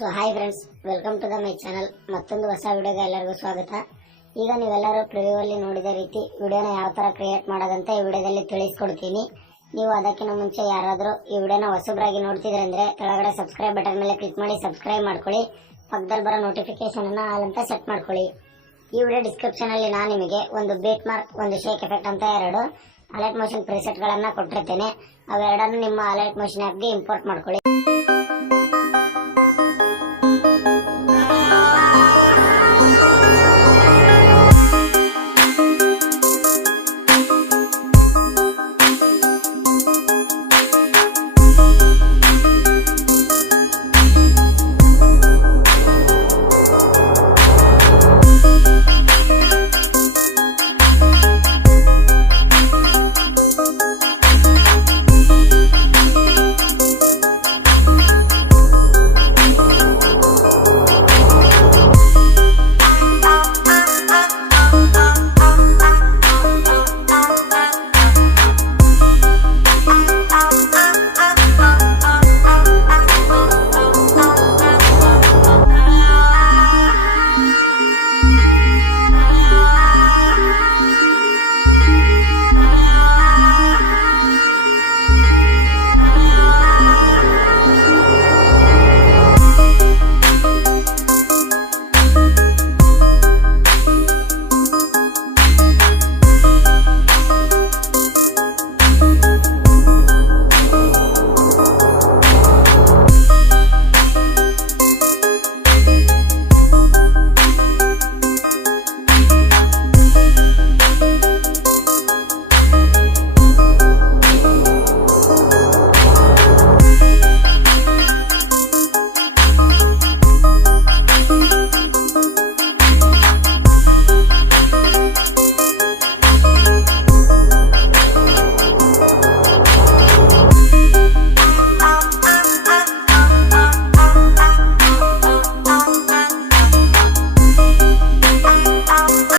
So hi friends, welcome to the my channel. ಮತ್ತೊಂದು ಹೊಸ ವಿಡಿಯೋಗೆ ಎಲ್ಲರಿಗೂ ಸ್ವಾಗತ. ಈಗ ನೀವೆಲ್ಲರೂ ಪ್ರಿವ್ಯೂ ಅಲ್ಲಿ ನೋಡಿದ ರೀತಿ ವಿಡಿಯೋನ ಯಾವ ತರ ಕ್ರಿಯೇಟ್ ಮಾಡೋದಂತ ಈ ವಿಡಿಯೋದಲ್ಲಿ ತಿಳಿಸ್ಕೊಡ್ತೀನಿ. ನೀವು ಅದಕ್ಕಿಂತ ಮುಂಚೆ ಯಾರಾದರೂ ಈ ವಿಡಿಯೋನ ಹೊಸಬ್ರಾಗಿ ನೋಡ್ತಿದ್ರೆ ಅಂದ್ರೆ ಕೆಳಗಡೆ ಸಬ್ಸ್ಕ್ರೈಬ್ ಬಟನ್ ಮೇಲೆ ಕ್ಲಿಕ್ ಮಾಡಿ ಸಬ್ಸ್ಕ್ರೈಬ್ ಮಾಡ್ಕೊಳ್ಳಿ. ಪಕ್ಕದಲ್ಲಿ ಬರೋ ನೋಟಿಫಿಕೇಶನ್ ಅನ್ನ ಆಲ್ ಅಂತ ಸೆಟ್ ಮಾಡ್ಕೊಳ್ಳಿ. ಈ ವಿಡಿಯೋ ಡಿಸ್ಕ್ರಿಪ್ಷನ್ ಅಲ್ಲಿ ನಾನು ನಿಮಗೆ ಒಂದು ಬೀಟ್ ಮಾರ್ಕ್, ಒಂದು ಶೇಕ್ ಎಫೆಕ್ಟ್ ಅಂತ ಎರಡು ಅಲರ್ಟ್ ಮೋಷನ್ ಪ್ರಿಸೆಟ್ ಗಳನ್ನ ಕೊಟ್ಟಿರ್ತೇನೆ. ಅವೆರಡನ್ನು ನಿಮ್ಮ ಅಲರ್ಟ್ ಮೋಷನ್ ಆಪ್ ಗೆ ಇಂಪೋರ್ಟ್ ಮಾಡ್ಕೊಳ್ಳಿ.